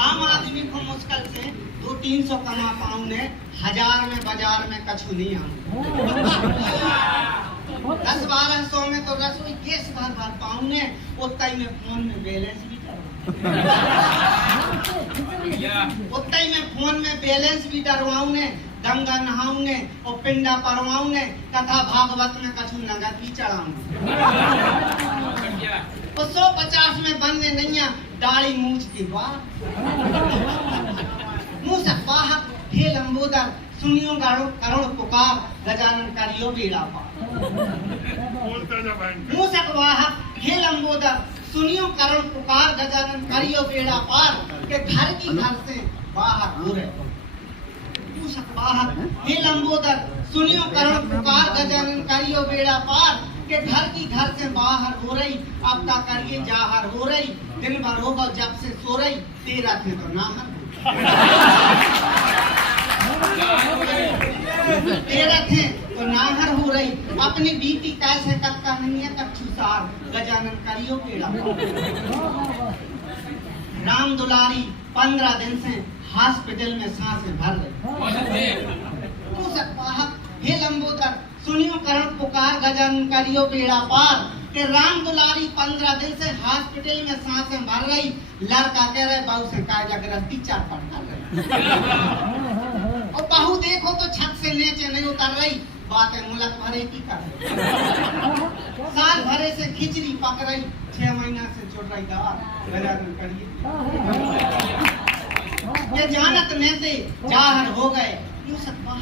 आम आदमी को मुश्किल से 200-300 कमा पाऊं ने 1000 में बाजार में कछु नहीं आऊं। 10-1200 में तो रसोई गैस भर पाऊं ने, उतना ही में फोन में बैलेंस भी उतना ही में फोन में बैलेंस भी डरवाऊं ने, गंगा नहाऊं ने और पिंडा परवाऊं ने, कथा भागवत में कछु नगद भी चढ़ाऊं। 150 में बनने नहीं दाढ़ी मूछ के बाद मुँह से बाहर हे लंबोदर सुनियो गाड़ो करोड़ पुकार गजानन करियो बेड़ा पार। मुँह से बाहर हे लंबोदर सुनियो करोड़ पुकार गजानन करियो बेड़ा पार के घर की घर से बाहर हो रहे। मुँह से बाहर हे लंबोदर सुनियो करोड़ पुकार गजानन करियो बेड़ा पार के घर की घर से बाहर हो रही, अब का करिए जाहर हो रही, दिन भर होगा जब से सो रही, तेरा थे तो नाहर तेरा थे तो नाहर हो रही, अपनी बीती कैसे कत्ता नहीं है कच्छु सार गजानन करियो बेड़ा। राम दुलारी 15 दिन से हॉस्पिटल में सांसें भर रही। हे लंबोदर सुनियो करण पुकार गजानन करियो बेड़ा पार के राम दुलारी 15 दिन से हॉस्पिटल में सांसें भर रही। लड़का कह रहे बहू से काय जगरस्ती चारपट कर रही और बहू देखो तो छत से नीचे नहीं उतर रही, बातें मुलक भरे की कर रही। साल भरे से खिचड़ी पक रही, 6 महीना से चुट रही दवा गजानन करिए। ये जानत नेते जाहर हो गए यूं सकवा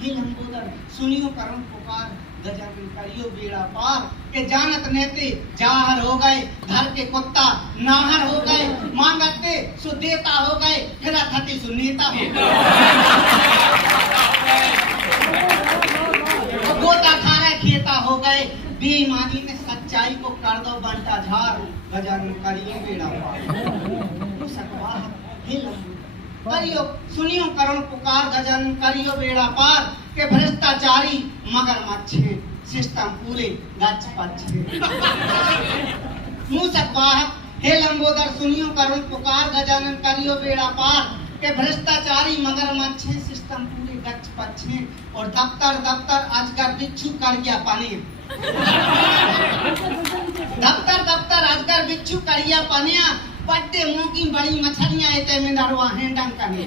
हे लंबोदर सुनियो करण पुकार गजानन करियो बेड़ा पार के जानत नेते जाहर हो गए, घर के कुत्ता नाहर हो गए, मांगते सो देता हो गए, फिर थती सो नेता हो गए, गोता खारा खेता हो गए, बेईमानी ने सच्चाई को कर दो बंटा झार गजानन करियो बेड़ा पार। सकवा हे लंबोदर करियो सुनियो करुण पुकार गजानन करियो बेड़ा पार के भ्रष्टाचारी मगरमच्छ सिस्टम पूरे गच्छ पच्छ। मुँह सकवाहक हे लंबोदर सुनियो करुण पुकार गजानन करियो बेड़ा पार के भ्रष्टाचारी मगरमच्छ सिस्टम पूरे गच्छ पच्छ और दफ्तर दफ्तर अजगर बिच्छू करिया पानी। दफ्तर दफ्तर अजगर बिच्छू करिया पानिया बड्डे मुंह की बड़ी मछलियां ऐते में नरवा हैंडंग करने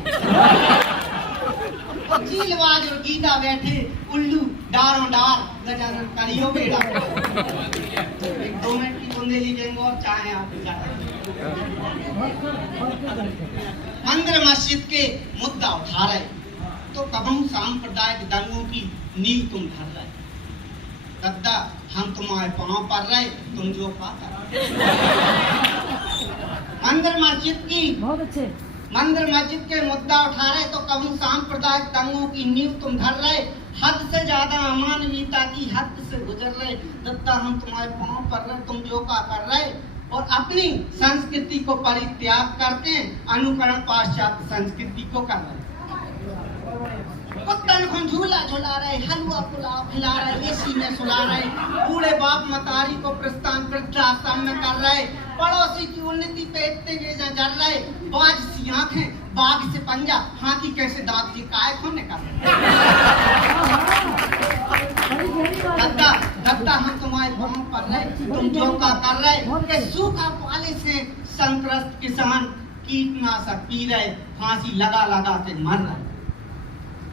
चीलवाज और गीता बैठे उल्लू डारों डार गजानन करियो बेड़ा। 1-2 मिनट की बुंदेली देंगे और चाहे आप मंदिर मस्जिद के मुद्दा उठा रहे तो कबहू सांप्रदायिक दंगों की नींव तुम धर रहे। गद्दा हम तुम्हारे पांव पर रहे तुम जो पाता मंदिर मस्जिद की बहुत अच्छे मंदिर मस्जिद के मुद्दा उठा रहे तो कबू सांप्रदायिक दंगों की नींव तुम धर रहे। हद से ज्यादा अमानवीयता की हद से गुजर रहे। दत्ता हम तुम्हारे पांव पर रहे तुम जो का कर रहे और अपनी संस्कृति को परित्याग करके अनुकरण पाश्चात्य संस्कृति को कर रहे। कुत्तन को झूला झुला रहे, हलवा पुलाव खिला रहे, एसी में सुला रहे, बूढ़े बाप मतारी को प्रस्थान वृद्धाश्रम में कर रहे, पड़ोसी की उन्नति पे इतने बेजा जल रहे, बाज सी आंखें बाघ से पंजा हाथी कैसे दांत जी काय खोने कर रहे। दत्ता हम तुम्हारे पांव पर रहे तुम जो का कर रहे के सूखा पाले से संत्रस्त किसान कीटनाशक पी रहे, फांसी लगा लगा के मर रहे।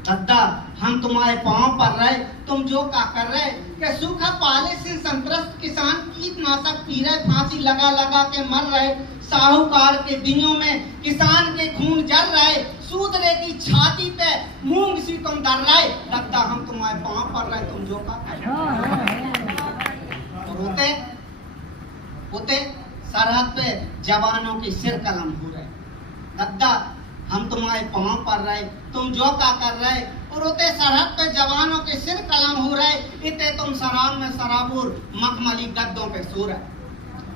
दद्दा हम तुम्हारे पांव पर रहे तुम जो का कर रहे कि सूखा पाले से संत्रस्त किसान कीटनाशक पी रहे, फांसी लगा लगा के मर रहे। साहूकार के दिनों में किसान के खून जल रहे, सूदरे की छाती पे मूंग सी तुम डर रहे। दद्दा हम तुम्हारे पांव पर रहे तुम जो का कर रहे। होते सरहद पे जवानों के सिर कलम हो रहे। दद्दा हम तुम्हारे पांव पर रहे तुम जो का कर रहे और उते सरहद पे जवानों के सिर कलम हो रहे। इते तुम शराब में शराबूर मखमली गद्दों पे सो रहे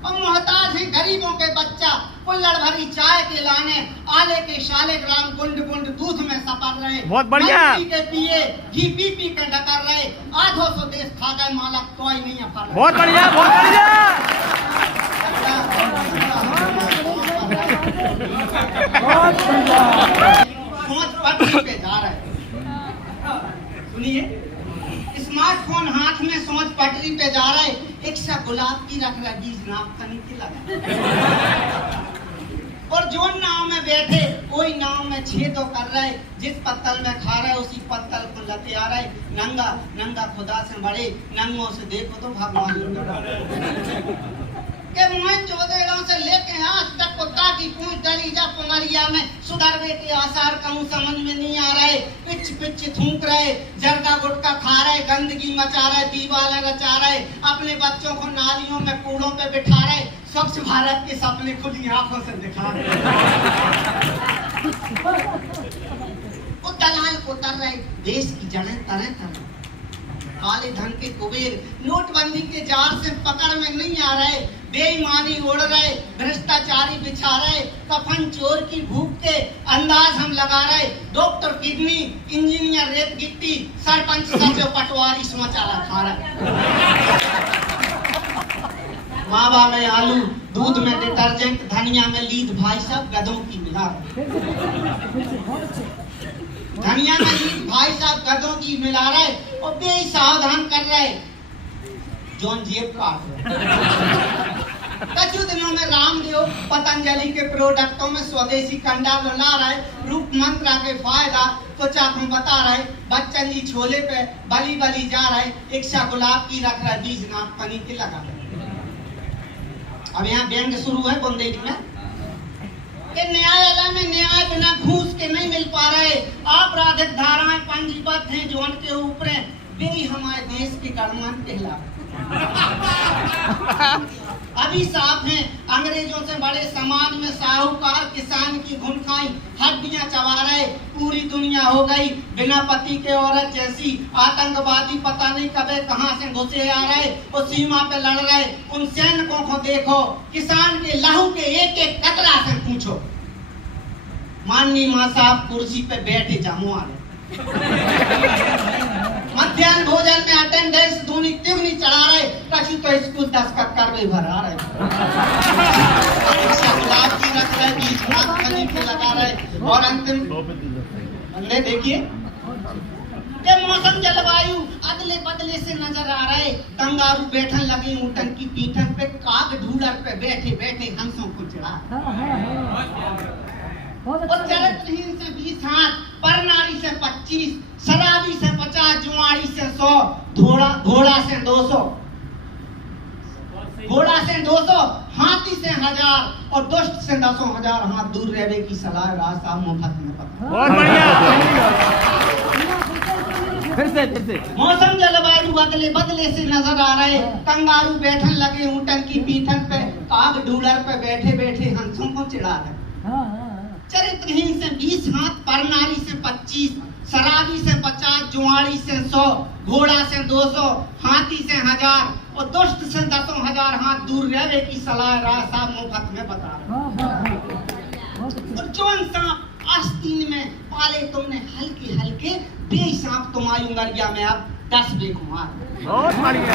और मोहताज है गरीबों के बच्चा कुल्लड़ भरी चाय के लाने आले के शाले ग्राम गुंड गुंड दूध में सपर रहे। बहुत बढ़िया के पिए घी पी पी के डकर रहे। आधो सो देश खा गए मालक कोई नहीं है। बहुत बढ़िया बहुत बढ़िया। सोच पटरी पे जा रहा है। सुनिए, स्मार्टफोन हाथ में, सोच पटरी पे जा रहा है, एक सा गुलाब की रख रहा बीज नाव खनी के लगा, और जो नाव में बैठे कोई नाव में छेदो कर रहा है, जिस पत्तल में खा रहा है उसी पत्तल को लते आ रहा है। नंगा नंगा खुदा से बड़े, नंगों से देखो तो भगवान के मुँह चौदेड़ों से लेके आज तक कुत्ता की पूंछ डली जा पुंगरिया में सुधरवे के आसार कहूँ समझ में नहीं आ रहा है। पिच पिच थूक रहे, जर्दा गुटका खा रहे, गंदगी मचा रहे, दीवारें रचा रहे, अपने बच्चों को नालियों में कूड़ों पे बिठा रहे, स्वच्छ भारत के सपने खुली आंखों से दिखा रहे। वो दलाल को तर रहे, देश की जड़ें तरह तरह, काले धन के कुबेर नोटबंदी के जार से पकड़ में नहीं आ रहे, बेईमानी उड़ रहे, भ्रष्टाचारी बिछा रहे, कफन चोर की भूख के अंदाज हम लगा रहे, डॉक्टर किडनी, इंजीनियर रेत गिट्टी, सरपंच सचो पटवारी समाचार खा रहे, मावा में आलू, दूध में डिटर्जेंट, धनिया में लीद, भाई साहब गधों की मिला, धनिया में लीद भाई साहब गधों की मिला रहे, और बेसावधान कर रहे, जॉन जेब काट रहे। कुछ दिनों में रामदेव पतंजलि के प्रोडक्टों में स्वदेशी कंडा ला रहे, रूप मंत्रा के फायदा तो चाकू बता रहे, बच्चन जी छोले पे बली बली जा रहे, एक सा गुलाब की रख रहा बीज नाम पनी के लगा रहे। अब यहाँ व्यंग शुरू है बुंदेली में कि न्यायालय में न्याय बिना घूस के नहीं मिल पा रहे, आपराधिक धाराएं पंजीबद्ध हैं जो उनके ऊपर वे हमारे देश के गणमान कहला अभी साफ हैं, अंग्रेजों से बड़े समाज में साहूकार किसान की घुन खाई हड्डियां चबा रहे, पूरी दुनिया हो गई बिना पति के औरत जैसी, आतंकवादी पता नहीं कबे कहां से घुसे आ रहे, वो सीमा पे लड़ रहे, उन सैनिकों को देखो, किसान के लहू के एक एक कतरा से पूछो। माननीय मां साहब कुर्सी पे बैठे जमुआ रहे, मध्याह्न भोजन में अटेंडेंस दूनी तिगनी चढ़ा रहे, कछु तो स्कूल दस्तखत करवे भरा रहे, गुलाब की रख रहे, बीच में खनी पे लगा रहे, और अंतिम बंदे देखिए के मौसम जलवायु अदले बदले से नजर आ रहे, कंगारू बैठन लगे ऊँटन की पीठन पे, काग ढूलर पे बैठे बैठे हंसों को चढ़ा, और चरित्रहीन से 20 हाथ, परनारी से 25, शराबी से 50, जुआरी से 100, घोड़ा से 200, हाथी से 1000 और दुष्ट से 10,000 हाथ दूर रहने की सलाह रास्ता मुफ्त में पता। बहुत बढ़िया। फिर से मौसम जलवायु बदले बदले से नजर आ रहे, कंगारू बैठन लगे ऊँटन की पीठन पे, काग ढूलर पे बैठे बैठे हंसों को चिढ़ा रहे, चरित्रहीन से 20 हाथ, परनारी से 25, शराबी से 50, जुआरी से 100, घोड़ा से 200, हाथी से 1000 और दुष्ट से 10,000 हाथ दूर रहने की सलाह रास्ता मुफ्त में बता रहे। और जौन सांप आस्तीन में पाले तुमने हल्के हल्के, बे सांप तुम्हारी उंगलिया में अब 10 बेकुमार। बहुत बढ़िया।